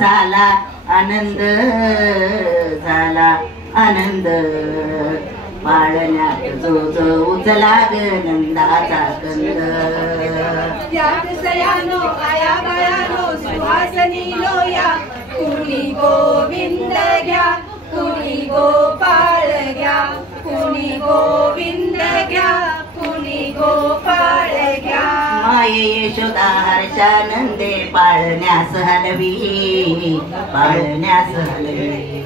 झाला आनंद झाला आनंद पाळण्यात जो जो उचला ग नंदाचा कंद सयानो आया बायानो सुहासनी लोया कुणी गोविंद घ्या कुणी गोपाळ घ्या कुणी गोविंद घ्या कुणी गोपाळ घ्या माये यशोदा हर्षानंदे पाळण्यास हलवी पाळण्यास हलवी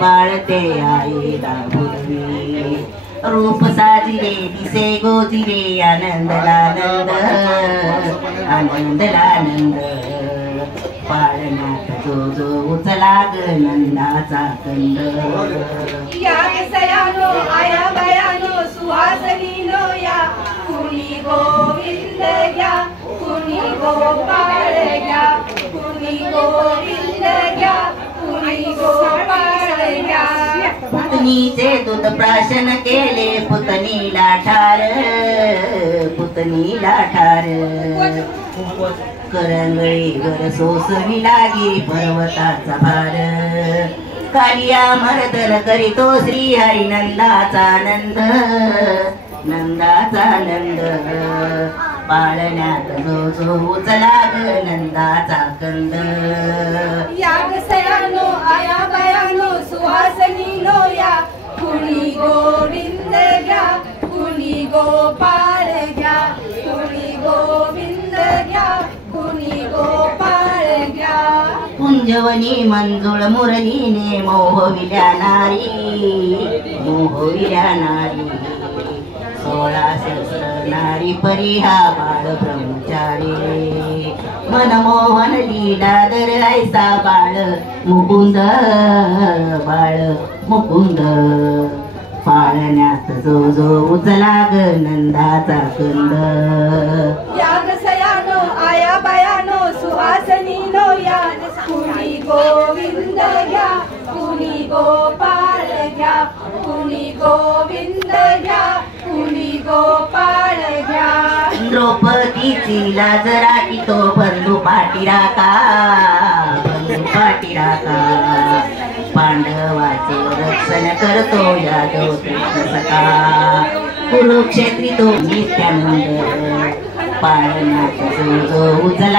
बाळते आई दामुर्वी रूप साजिरे दिसे गोजिरे आनंदलानंद आनंदलानंद पाळण्यात जो जो उचला ग नंदाचा कंद सयानो आया बयानो सुहासनी लोया कुणी गोविंद घ्या कुणी गोपाळ घ्या कुणी गोविंद घ्या कुणी गोपाळ घ्या पुतनीचे दूध प्राशन केले पुतनीला ठार पुतनीला ठार करंगळीवर सोसवी लागी पर्वताचा भार कालिया मर्दन करीतो श्री हरी नंदाचा आनंद नंदाचा आनंद पाळण्यात जो जो उचला ग नंदाचा कंद सयानो आया बयानो सुहासनी लोया कुणी गोविंद घ्या कुणी गोपाळ घ्या कुणी गोविंद घ्या कुणी गोपाळ घ्या कुंजवनी मंजुळ मुरलीने मोहविल्या नारी मोहविल्या नारी 16 सहस्र नारी परिहा बाळ ब्रह्मचारी मनमोहन लीलाधर ऐसा बाळ मुकुंद बाळ मुकुंद पाळण्यात जो जो उचला ग नंदाचा कंद सयानो आया बयानो सुहासनी लोया कुणी गोविंद घ्या कुणी गोपाळ घ्या कुणी गोविंद घ्या कुणी गोपाळ घ्या द्रौपदीची लाज राखी तो बंधू पाठीराखा पांडवाचे रक्षण करतो यादव कृष्ण सखा कुरुक्षेत्री तो नित्यानंद पाळण्यात जो जो उचला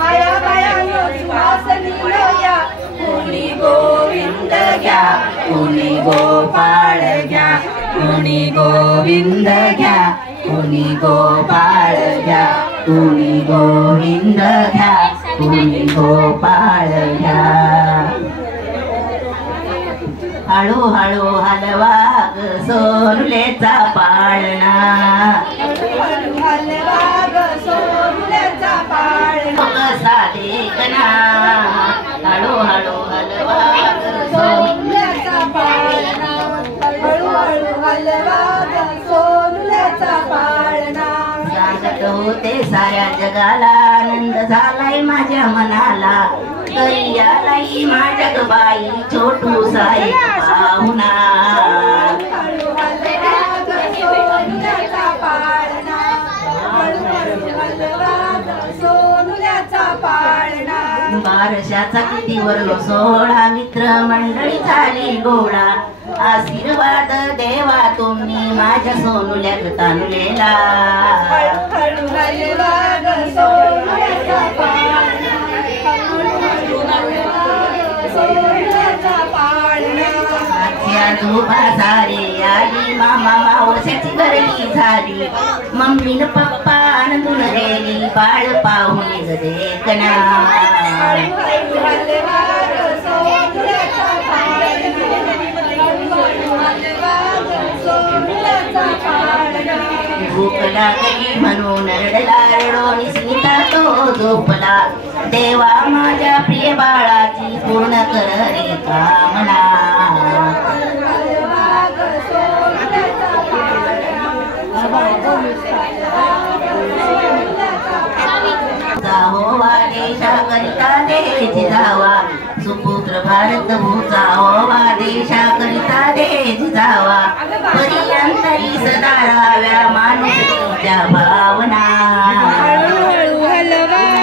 आया बयानो सुहासनी लोया कुणी गोविंद घ्या कुणी गोपाळ घ्या कुणी गोविंद घ्या कुणी गोपाळ घ्या कुणी गोविंद घ्या कुणी गोपाळ घ्या हळू हळू हलवा ग सोनुलेचा पाळणा हलवा ग सोनुलेचा पाळणा कसा देखना हळू हळू हलवा ग सोनुलेचा पाळणा हळू हळू हलवा ग सोनुलेचा पाळणा सांगत होते साऱ्या जगाला आनंद झालाय माझ्या मनाला घरी आलाय माझ्या बाई छोटू साई पाहुणा हळू हलवा ग सोनुलेचा पाळणा हळू हळू हलवा ग सोनुलेचा पाळणा बारशाचा किती वरलो सोहळा मित्र मंडळी झाली गोळा आशीर्वाद देवा तुम्ही माझ्या सोनुल्या तानुलेला हळू हलवा ग सोनुलेचा पाळणा हळू हलवा ग सोनुलेचा पाळणा आजोबा सारे आई मामा मावशाची गर्दी झाली मम्मीन पप्पा आनंदून गेली बाळ पाहून देखना भूक लागली म्हणून रडला रडोनी सीता तो झोपला देवा माझ्या प्रिय बाळाची पूर्ण कर रे कामना जावा देशा करिता दे जिजावा सुपुत्र भारत भूजावा देशा करिता दे जिजावा पर्यंतरी सदा राहाव्या माणुसकीच्या भावना हळू हळू हलवा